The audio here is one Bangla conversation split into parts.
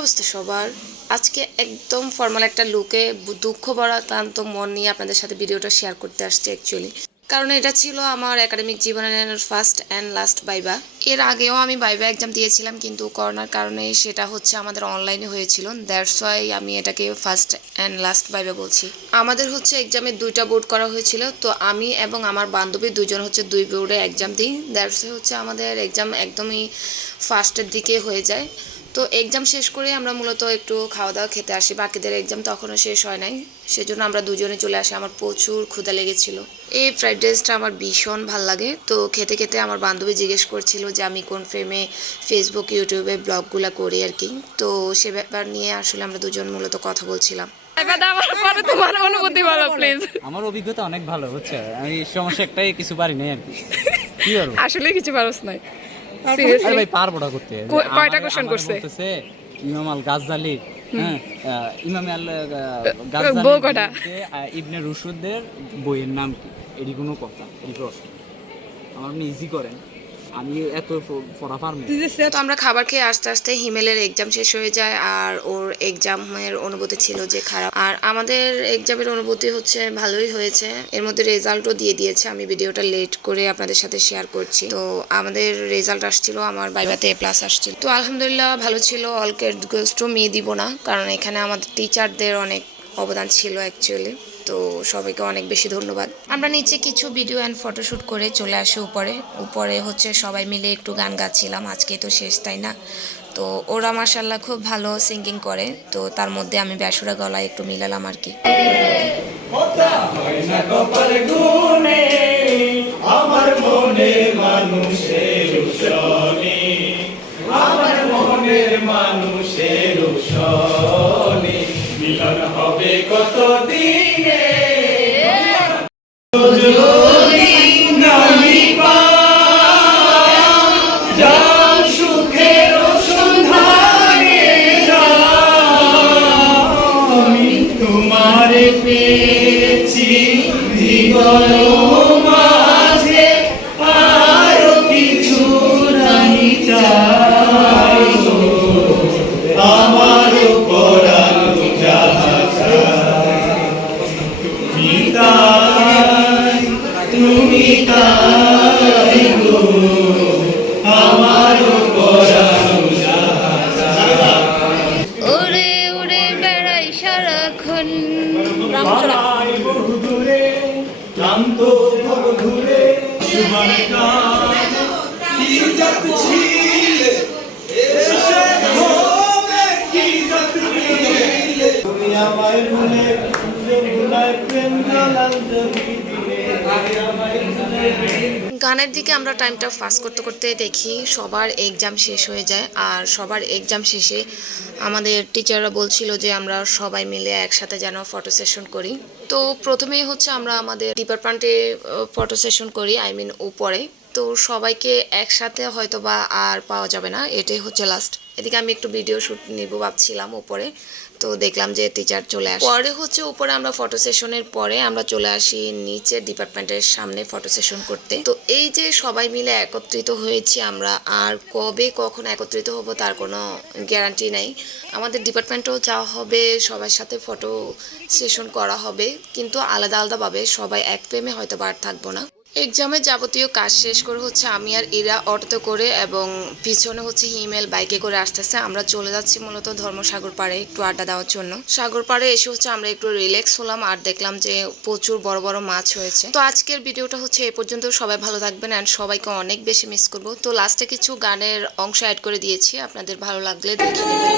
অবস্থা সবার? আজকে একদম ফর্মাল একটা লুকে দুঃখ ভরা ক্লান্ত মন নিয়ে আপনাদের সাথে ভিডিওটা শেয়ার করতে আসছি অ্যাকচুয়ালি। কারণ এটা ছিল আমার একাডেমিক জীবনের ফার্স্ট অ্যান্ড লাস্ট ভাইবা। এর আগেও আমি ভাইবা এক্সাম দিয়েছিলাম, কিন্তু করোনার কারণে সেটা হচ্ছে আমাদের অনলাইনে হয়েছিল। দ্যাটস ওয়াই আমি এটাকে ফার্স্ট অ্যান্ড লাস্ট ভাইবা বলছি। আমাদের হচ্ছে এক্সামে দুইটা বোর্ড করা হয়েছিল, তো আমি এবং আমার বান্ধবী দুজন হচ্ছে দুই বোর্ডে এক্সাম দিই। দ্যাটস ওয়াই হচ্ছে আমাদের এক্সাম একদমই ফার্স্টের দিকে হয়ে যায়। তো এক্সাম শেষ করে আমরা মূলত একটু খাওয়া দাওয়া খেতে আসি, বাকিদের এক্সাম তখনও শেষ হয় নাই, সেজন্য আমরা দুজনে চলে আসি। আমার প্রচুর ক্ষুধা লেগেছিল। এই ফ্রাইড রাইসটা আমার ভীষণ ভাল লাগে। তো খেতে খেতে আমার বান্ধবী জিজ্ঞেস করছিল যে আমি কোন ফ্রেমে ফেসবুক ইউটিউবে ব্লগগুলো করি আর কি। তো সে ব্যাপার নিয়ে আসলে আমরা দুজন মূলত কথা বলছিলাম। আমার অভিজ্ঞতা অনেক ভালো হচ্ছে। আমি সমস্যা একটাই, কিছু পারি নাই আর কি। কি করব আসলে কিছু পারছ নাই। আরে ভাই পারবো না করতে। কয়টা কোশ্চেন করছে? বলতেছে ইমাম আল গাজ্জালি, হ্যাঁ ইমাম আল বউ কটা? ইবনে রুশদের বইয়ের নাম কি? এটি কোনো কথা? এই প্রশ্ন আমার আপনি ইজি করেন, আমি এত পড়া পারবো। তো আমরা খাবার খেয়ে আস্তে আস্তে হিমেলের এক্সাম শেষ হয়ে যায়, আর ওর এক্সামের অনুভূতি ছিল যে খারাপ, আর আমাদের এক্সামের অনুভূতি হচ্ছে ভালোই হয়েছে। এর মধ্যে রেজাল্টও দিয়ে দিয়েছে, আমি ভিডিওটা লেট করে আপনাদের সাথে শেয়ার করছি। তো আমাদের রেজাল্ট আসছিল, আমার ভাইভাতে A+ আসছিল। তো আলহামদুলিল্লাহ ভালো ছিল। All credit goes to me দিব না, কারণ এখানে আমাদের টিচারদের অনেক অবদান ছিল অ্যাকচুয়ালি। তো সবাইকে অনেক বেশি ধন্যবাদ। আমরা নিচে কিছু ভিডিও অ্যান্ড ফটোশ্যুট করে চলে আসি উপরে। উপরে হচ্ছে সবাই মিলে একটু গান গাচ্ছিলাম, আজকে তো শেষ তাই না। তো ওরা মাশাআল্লাহ খুব ভালো সিঙ্গিং করে, তো তার মধ্যে আমি বেসুরা গলায় একটু মিলালাম আর কি। আমার মনের মানুষের সনে, আমার মনের মানুষের সনে মিলন হবে কত দিনে। সুখের সন্ধানে আমি তোমারে পেয়েছি হৃদয় মাঝে, আরো কিছু নাই চাই, আমার পরাণ যাহা চাই। তুমি তাই, তুমি তাই গো, আমার পরাণ যাহা চাই। ওরে ওরে বেড়াই সারাক্ষণ, বানাই বহু দূরে, ক্লান্ত ভব ঘুরে, সুমান গান কি জাত ছিলে, এসে হবে কি জাত ছিলে। তুমি আমায় ভুলে ভুলায় প্রেম জলাঞ্জলি দিলে, আমায় ভুলে। গানের দিকে আমরা টাইমটা পাস করতে করতে দেখি সবার এক্সাম শেষ হয়ে যায়, আর সবার এক্সাম শেষে আমাদের টিচাররা বলছিল যে আমরা সবাই মিলে একসাথে যেন ফটো সেশন করি। তো প্রথমেই হচ্ছে আমরা আমাদের ডিপার্টমেন্টে ফটো সেশন করি, আই মিন উপরে। তো সবাইকে একসাথে হয়তো বা আর পাওয়া যাবে না, এটাই হচ্ছে লাস্ট। এদিকে আমি একটু ভিডিও শ্যুট নিব ভাবছিলাম উপরে, তো দেখলাম যে টিচার চলে আসে। পরে হচ্ছে উপরে আমরা ফটো সেশনের পরে আমরা চলে আসি নিচে ডিপার্টমেন্টের সামনে ফটো সেশন করতে। তো এই যে সবাই মিলে একত্রিত হয়েছি আমরা, আর কবে কখন একত্রিত হব তার কোনো গ্যারান্টি নাই। আমাদের ডিপার্টমেন্টেও যাওয়া হবে, সবার সাথে ফটো সেশন করা হবে, কিন্তু আলাদা আলাদাভাবে, সবাই এক প্রেমে হয়তো আর থাকবো না। এক্সামের যাবতীয় কাজ শেষ করে হচ্ছে আমি আর ইরা অটোতে করে, এবং পিছনে হচ্ছে হিমেল বাইকে করে আসতেছে। আমরা চলে যাচ্ছি মূলত ধর্মসাগর পাড়ে একটু আড্ডা দেওয়ার জন্য। সাগর পাড়ে এসে হচ্ছে আমরা একটু রিল্যাক্স হলাম, আর দেখলাম যে প্রচুর বড় বড় মাছ হয়েছে। তো আজকের ভিডিওটা হচ্ছে এ পর্যন্ত। সবাই ভালো থাকবেন, অ্যান্ড সবাইকে অনেক বেশি মিস করবো। তো লাস্টে কিছু গানের অংশ অ্যাড করে দিয়েছি, আপনাদের ভালো লাগলে দেখে নেবেন।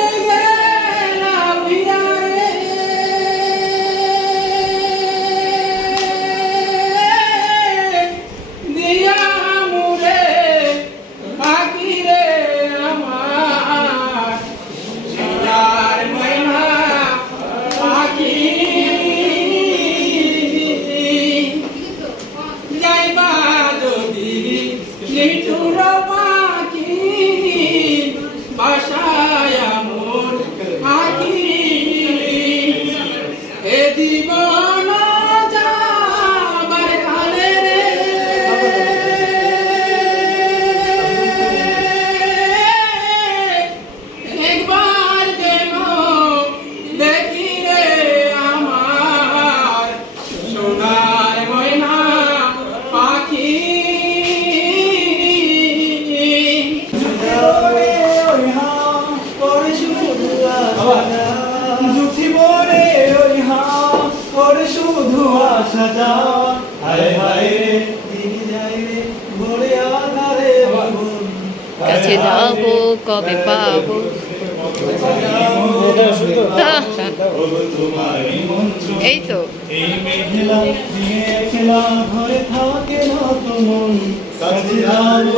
আসা যাওয়া হায় হায় রে দিন যায় রে ভোরে আধারে বাবুন কাছে যাবো কবে পাবো তোমারই মন্ত্র এই তো এই মেঘলা দিয়ে খেলা ঘরে থাকে না তো মন কাছে যাবো